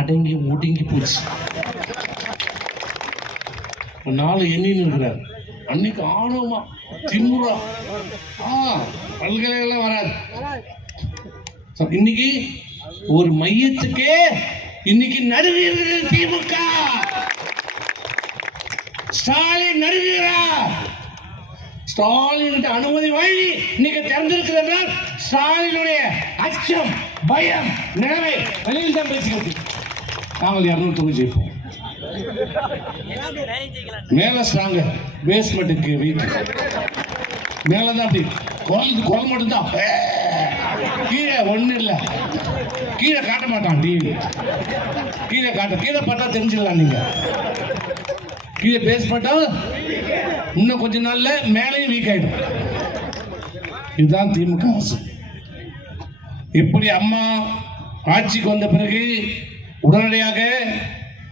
அடங்கி ஒடுங்கி போச்சு. ஒரு நாள் எண்ணின்னு இருக்கிறார். அன்னைக்கு ஆணவமா திமுறா. ஆ பல்கலைக்கழகம் வராது. இன்னைக்கு ஒரு மையத்துக்கே இன்னைக்கு நடுவீர்கள் திமுக. ஸ்டாலின் நடுவீரார் ஸ்டாலின் அனுமதி வாங்கி இன்னைக்கு திறந்திருக்கிறது என்றால் ஸ்டாலினுடைய அச்சம் பயம் நிலைமை வெளியில் தான் பேசுகிறது. நாங்கள் இரநூறு தொகுதி ஜெயிப்போம். மேல ஸ்ட்ராங்க பேஸ்மெண்ட்டுக்கு வீட்டு மேல தான் அப்படி. குரல் குரல் மட்டும்தான். ஏ. கீழே ஒன்றும் இல்ல. கீழே காட்ட மாட்டான் டிவி கீழே காட்ட கீழே பார்த்தா தெரிஞ்சிடலாம் நீங்க. கீழே பேஸ் பண்ணா இன்னும் கொஞ்ச நாள்ல மேலேயும் வீக் ஆயிடும். இதுதான் திமுக அரசு. எப்படி அம்மா ஆட்சிக்கு வந்த பிறகு உடனடியாக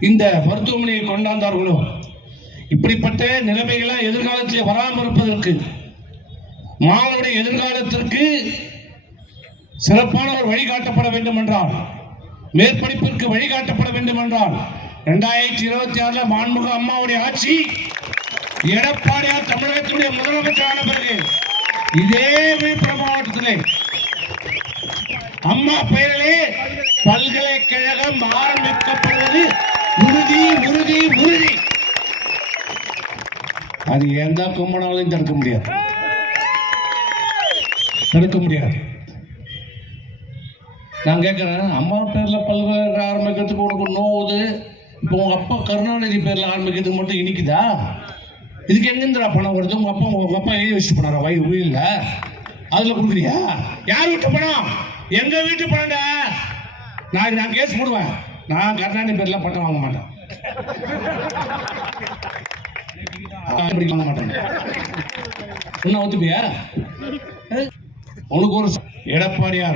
இந்த மருத்துவமனையை கொண்டாந்தார்களோ? இப்படிப்பட்ட நிலைமைகளை எதிர்காலத்தில் வராமல் இருப்பதற்கு மாணவருடைய எதிர்காலத்திற்கு சிறப்பான ஒரு வழிகாட்டப்பட வேண்டும் என்றால் மேற்படிப்பிற்கு வழிகாட்டப்பட வேண்டும் என்றால் இரண்டாயிரத்தி இருபத்தி ஆறுல மாண்புக அம்மாவுடைய ஆட்சி எடப்பாடியார் தமிழகத்துடைய முதலமைச்சரான பிறகு இதே விழுப்புரம் மாவட்டத்திலே அம்மா பெயரிலே பல்கலைக்கழகம் ஆரம்பிக்கப்படுவது. உறுதி உறுதி உறுதி. அது எந்த கும்பனாலையும் தடுக்க முடியாது? தடுக்க முடியாது. நான் கேட்குறேன் அம்மா பேரில் பல்கலைக்கழகம் ஆரம்பிக்கிறதுக்கு உனக்கு நோவுது? இப்போ உங்கள் அப்பா கருணாநிதி பேரில் ஆரம்பிக்கிறதுக்கு மட்டும் இனிக்குதா? இதுக்கு எங்கேருந்துடா பணம் வருது? உங்கள் அப்பா உங்கள் அப்பா எழுதி வச்சுட்டு போனாரா? வயிறு உயிரில் அதில் கொடுக்குறியா? யார் விட்டு பணம்? எங்க வீட்டு பணம்டா நான் நான் கேஸ் போடுவேன். நான் கருணாநிதி பேர்ல பட்டம் வாங்க மாட்டேன். வாங்க மாட்டேன். என்ன ஒத்துப்பியா? உனக்கு ஒரு எடப்பாடியார்.